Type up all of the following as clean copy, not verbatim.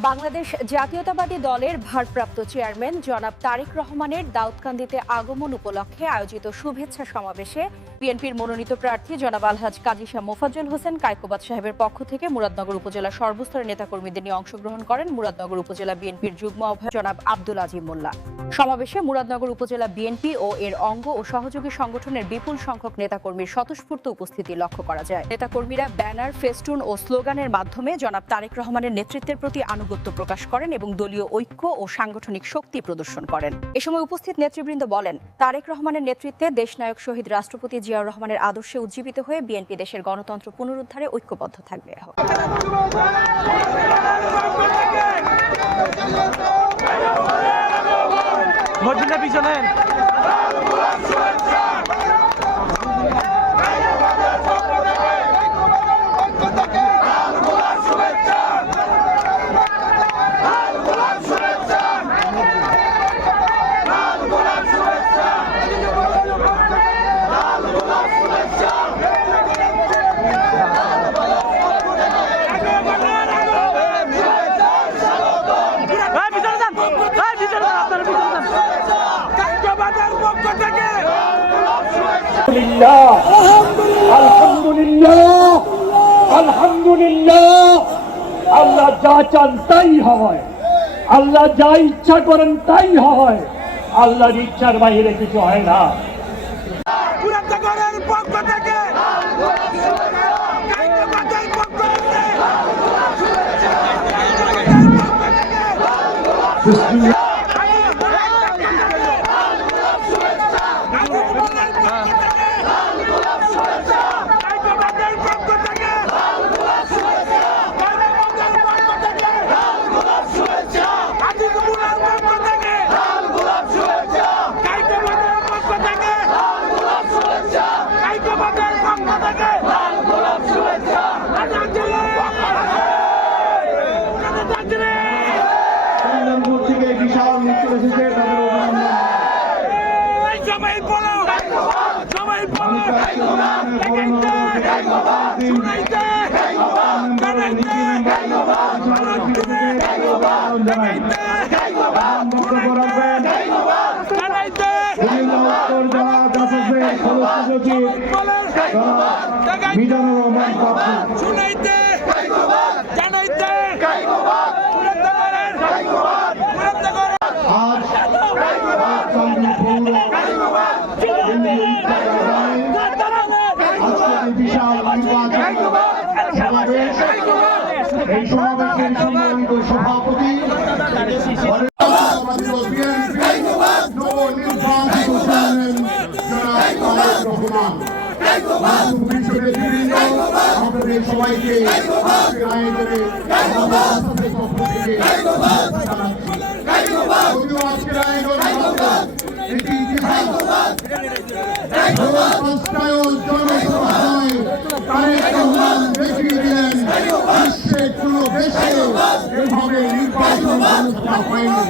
বাংলাদেশ জাতীয়তাবাদী দলের ভারপ্রাপ্ত চেয়ারম্যান জনাব তারেক রহমানের দাউদকান্দিতে আগমন উপলক্ষে আয়োজিত শুভেচ্ছা সমাবেশে বিএনপির মনোনীত প্রার্থী জনাব আলহাজ কাজী শাহ মোফাজ্জল হোসেন কায়কোবাদ সাহেবের পক্ষ থেকে মুরাদনগর উপজেলার সর্বস্তরের নেতাকর্মীদের নিয়ে অংশগ্রহণ করেন মুরাদনগর উপজেলা বিএনপির যুগ্ম আহ্বায়ক জনাব আব্দুল আজিম মোল্লা। সমাবেশে মুরাদনগর উপজেলা বিএনপি ও এর অঙ্গ ও সহযোগী সংগঠনের বিপুল সংখ্যক নেতাকর্মীর স্বতঃস্ফূর্ত উপস্থিতি লক্ষ্য করা যায়। নেতাকর্মীরা ব্যানার, ফেস্টুন ও স্লোগানের মাধ্যমে জনাব তারেক রহমানের নেতৃত্বের প্রতি আনুগত্য প্রকাশ করেন এবং দলীয় ঐক্য ও সাংগঠনিক শক্তি প্রদর্শন করেন। এ সময় উপস্থিত নেতৃবৃন্দ বলেন, তারেক রহমানের নেতৃত্বে দেশনায়ক শহীদ রাষ্ট্রপতি জিয়াউর রহমানের আদর্শে উজ্জীবিত হয়ে বিএনপি দেশের গণতন্ত্র পুনরুদ্ধারে ঐক্যবদ্ধ থাকবে। আলহামদুলিল্লাহ, আলহামদুলিল্লাহ। আল্লাহ যা চান তাই হয়, আল্লাহ যা ইচ্ছা করেন তাই হয়, আল্লাহর ইচ্ছার বাইরে কিছু হয় না। এই সমাবেশের সম্মানিত সভাপতি আপনাদের সবাইকে আজকের আয়োজন একটি দেখিয়ে দিলেন বিশ্বের কোন দেশে এভাবে নির্বাচন ব্যবস্থা হয়নি।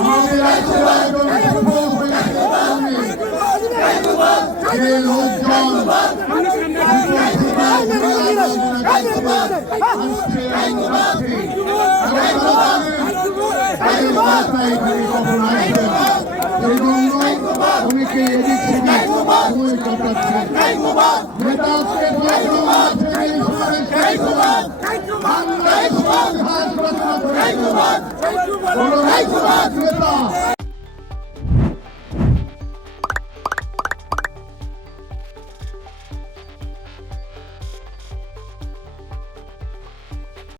আমাদের আজকের আয়োজন সফল হয়েছে যে লোকজন অনেকে এদিক থেকে সময় কাটাচ্ছেন। নেতা